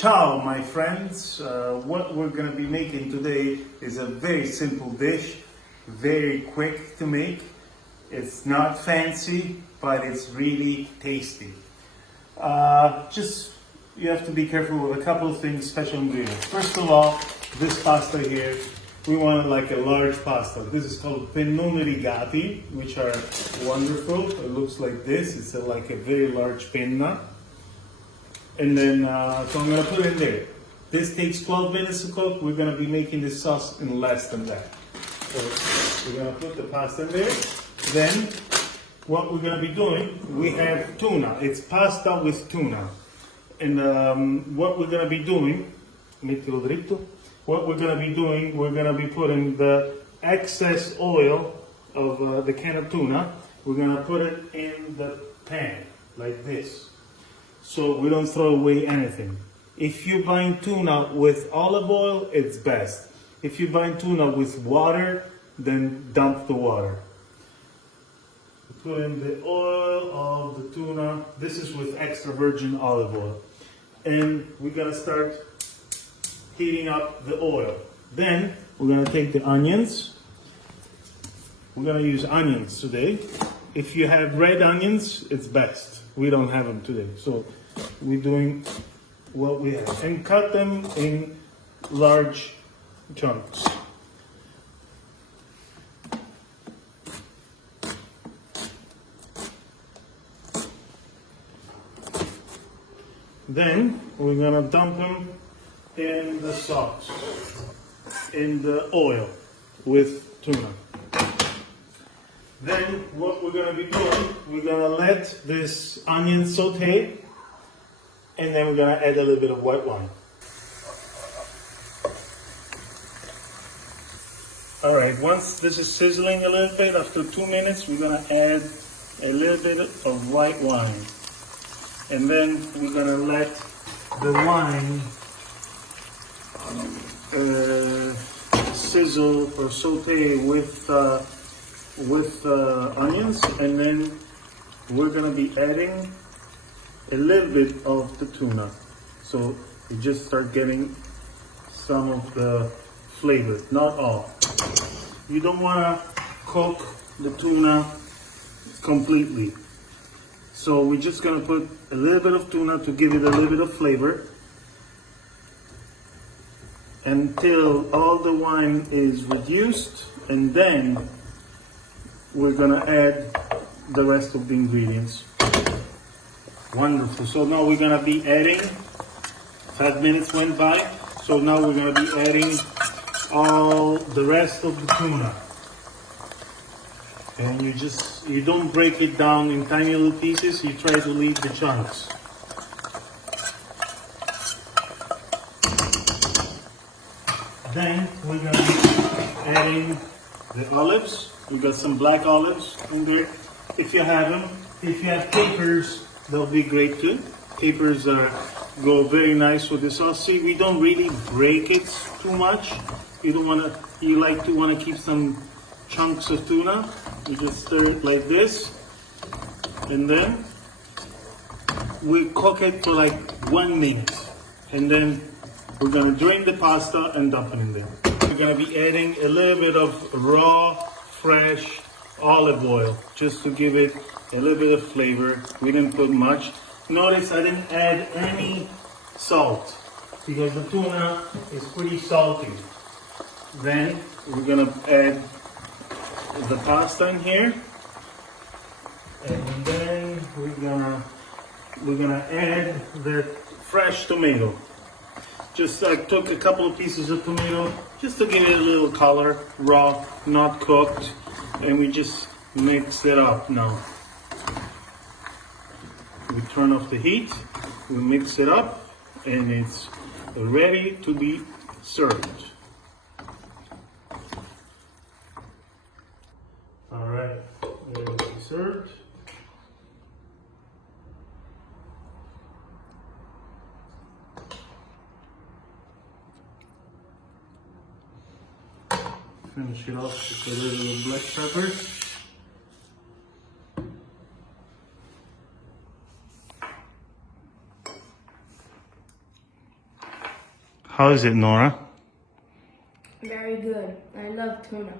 Ciao, my friends. What we're going to be making today is a very simple dish, very quick to make. It's not fancy, but it's really tasty. You have to be careful with a couple of things, special ingredients. First of all, this pasta here, we want like a large pasta. This is called pennone rigati, which are wonderful. It looks like this. It's like a very large penna. And then, so I'm gonna put it in there. This takes 12 minutes to cook. We're gonna be making this sauce in less than that. So we're gonna put the pasta in there. Then, what we're gonna be doing, we have tuna. It's pasta with tuna. And what we're gonna be doing, mettilo dritto. What we're gonna be doing, we're gonna be putting the excess oil of the can of tuna. We're gonna put it in the pan, like this. So we don't throw away anything. If you're buying tuna with olive oil, it's best. If you're buying tuna with water, then dump the water. Put in the oil of the tuna. This is with extra virgin olive oil. And we're gonna start heating up the oil. Then we're gonna take the onions. We're gonna use onions today. If you have red onions, it's best. We don't have them today, so we're doing what we have. And cut them in large chunks. Then we're gonna dump them in the sauce, in the oil with tuna. Then what we're gonna be doing, we're gonna let this onion saute, and then we're gonna add a little bit of white wine. All right, once this is sizzling a little bit, after 2 minutes, we're gonna add a little bit of white wine. And then we're gonna let the wine sizzle or saute with onions, and then we're gonna be adding a little bit of the tuna. So you just start getting some of the flavor, not all. You don't wanna cook the tuna completely. So we're just gonna put a little bit of tuna to give it a little bit of flavor until all the wine is reduced, and then we're gonna add the rest of the ingredients. Wonderful. So now we're gonna be adding, 5 minutes went by, so now we're gonna be adding all the rest of the tuna. And you don't break it down in tiny little pieces, you try to leave the chunks. Then we're gonna be adding the olives. We got some black olives in there. If you have them, if you have capers, they'll be great too. Capers go very nice with the sauce. See, we don't really break it too much. You like to wanna keep some chunks of tuna. You just stir it like this, and then we cook it for like 1 minute, and then we're gonna drain the pasta and dump it in there. We're gonna be adding a little bit of raw, fresh olive oil just to give it a little bit of flavor. We didn't put much. Notice I didn't add any salt because the tuna is pretty salty. Then we're gonna add the pasta in here, and then we're gonna add the fresh tomato. Just I took a couple of pieces of tomato just to give it a little color, raw, not cooked, and we just mix it up now. We turn off the heat, we mix it up, and it's ready to be served. All right, ready to be served. Finish it off with a little black pepper. How is it, Nora? Very good. I love tuna.